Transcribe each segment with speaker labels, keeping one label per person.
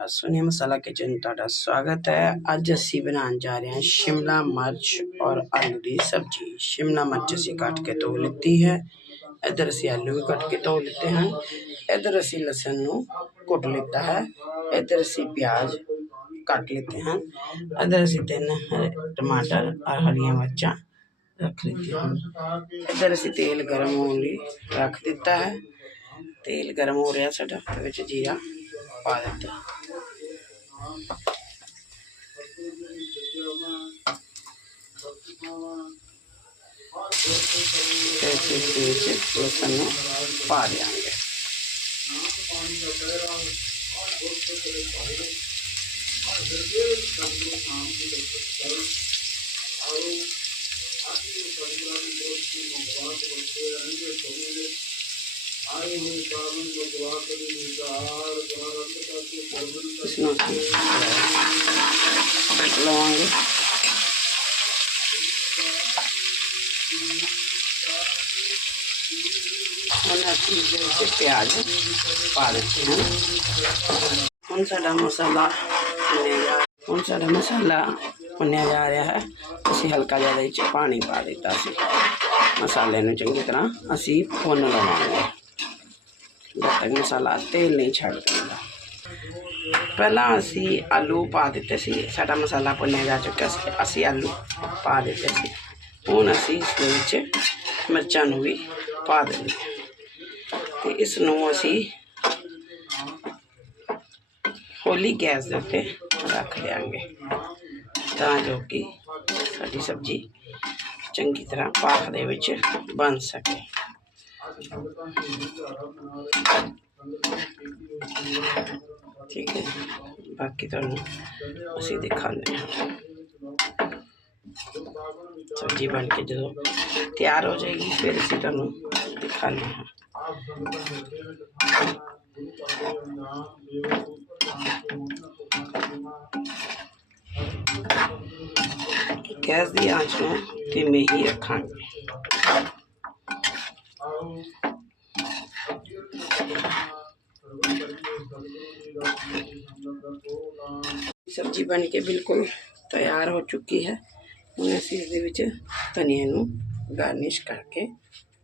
Speaker 1: सोनिया मसाला kitchen ਤੁਹਾਡਾ ਸਵਾਗਤ ਹੈ ਅੱਜ ਅਸੀਂ ਬਣਾਉਣ ਜਾ ਰਹੇ ਹਾਂ ਸ਼ਿਮਲਾ ਮਿਰਚ ਔਰ ਆਲੂ ਦੀ ਸਬਜ਼ੀ ਸ਼ਿਮਲਾ ਮਿਰਚ ਅਸੀਂ ਕੱਟ ਕੇ ਧੋ ਲਿੱਤੀ ਹੈ ਇਧਰ ਅਸੀਂ ਆਲੂ ਵੀ ਕੱਟ ਕੇ ਧੋ ਲਿੱਤੇ ਹਨ ਇਧਰ ਅਸੀਂ ਲਸਣ ਨੂੰ ਕੁੱਟ ਲਿੱਤਾ ਹੈ ਇਧਰ ਅਸੀਂ ਪਿਆਜ਼ ਕੱਟ ਲਿੱਤੇ ਹਨ ਇਧਰ ਅਸੀਂ ਤਿੰਨ ਹਰੇ ਟਮਾਟਰ ਔਰ ਹਰੀਆਂ ਮਿਰਚਾਂ ਰੱਖ ਲਿੱਤੀਆਂ ਹਨ ਇਧਰ ਅਸੀਂ ਤੇਲ ਗਰਮ ਹੋਣ ਲਈ ਰੱਖ ਦਿੱਤਾ ਹੈ ਤੇਲ આમ ભરપૂરની જગ્યામાં ભક્તિભાવમાં कैसे किंचित प्रसन्न पार्यांगे और आगे परिवार की दोस्त की मोहब्बत करते रहेंगे ਦਿਆਂਗੇ ਇਸ ਨੂੰ ਅਸੀਂ ਕੱਟ ਲਵਾਂਗੇ ਹੁਣ ਅਸੀਂ ਇਸ ਦੇ ਵਿੱਚ ਪਿਆਜ਼ ਪਾ ਦਿੱਤੇ ਹਨ ਹੁਣ ਸਾਡਾ ਮਸਾਲਾ ਭੁੰਨਿਆ ਜਾ ਹੁਣ ਸਾਡਾ ਮਸਾਲਾ ਭੁੰਨਿਆ ਜਾ ਰਿਹਾ ਹੈ ਅਸੀਂ ਹਲਕਾ ਜਿਹਾ ਇਹਦੇ ਵਿੱਚ ਪਾਣੀ ਪਾ ਦਿੱਤਾ ਸੀ ਮਸਾਲੇ ਨੂੰ ਚੰਗੀ ਤਰ੍ਹਾਂ ਅਸੀਂ ਭੁੰਨ ਲਵਾਂਗੇ ਜਦ ਮਸਾਲਾ ਤੇਲ ਨਹੀਂ ਛੱਡ ਦਿੰਦਾ। ਪਹਿਲਾਂ ਅਸੀਂ ਆਲੂ ਪਾ ਦਿੱਤੇ ਸੀ, ਸਾਡਾ ਮਸਾਲਾ ਭੁੰਨਿਆ ਜਾ ਚੁੱਕਿਆ ਸੀ, ਅਸੀਂ ਆਲੂ ਪਾ ਦਿੱਤੇ ਸੀ। ਹੁਣ ਅਸੀਂ ਇਸ ਦੇ ਵਿੱਚ ਮਿਰਚਾਂ ਨੂੰ ਵੀ ਪਾ ਦੇਣੀ ਤੇ ਇਸ ਨੂੰ ਅਸੀਂ ਹੌਲੀ ਗੈਸ ਦੇ ਉੱਤੇ ਰੱਖ ਦਿਆਂਗੇ, ਤਾਂ ਜੋ ਕਿ ਸਾਡੀ ਸਬਜ਼ੀ ਚੰਗੀ ਤਰ੍ਹਾਂ ਭਾਖ ਦੇ ਵਿੱਚ ਬਣ ਸਕੇ। ਠੀਕ ਹੈ ਬਾਕੀ ਤੁਹਾਨੂੰ ਅਸੀਂ ਦਿਖਾਉਂਦੇ ਹਾਂ ਸਬਜ਼ੀ ਬਣ ਕੇ ਜਦੋਂ ਤਿਆਰ ਹੋ ਜਾਏਗੀ ਫਿਰ ਅਸੀਂ ਤੁਹਾਨੂੰ ਦਿਖਾਉਂਦੇ ਹਾਂ ਗੈਸ ਦੀ ਆਂਚ ਨੂੰ ਧੀਮੇ ਹੀ ਰੱਖਾਂਗੇ ਸਬਜ਼ੀ ਬਣ ਕੇ ਬਿਲਕੁਲ ਤਿਆਰ ਹੋ ਚੁੱਕੀ ਹੈ ਹੁਣ ਅਸੀਂ ਇਸ ਦੇ ਵਿੱਚ ਧਨੀਏ ਨੂੰ ਗਾਰਨਿਸ਼ ਕਰਕੇ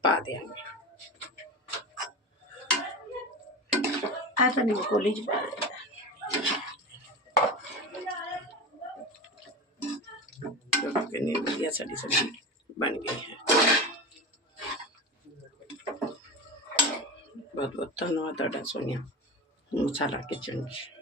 Speaker 1: ਪਾ ਦਿਆਂਗੇ ਆ ਧਨੀਏ ਕੋਲੀ ਚ ਪਾ ਦਿਆਂਗੇ ਦੇਖੋ ਕਿੰਨੀ ਵਧੀਆ ਸਾਡੀ ਸਬਜ਼ੀ ਬਣ ਗਈ ਹੈ ਬਹੁਤ ਬਹੁਤ ਧੰਨਵਾਦ ਤੁਹਾਡਾ ਸੋਨੀਆ। ਮਸਾਲਾ ਕਿਚਨ 'ਚ।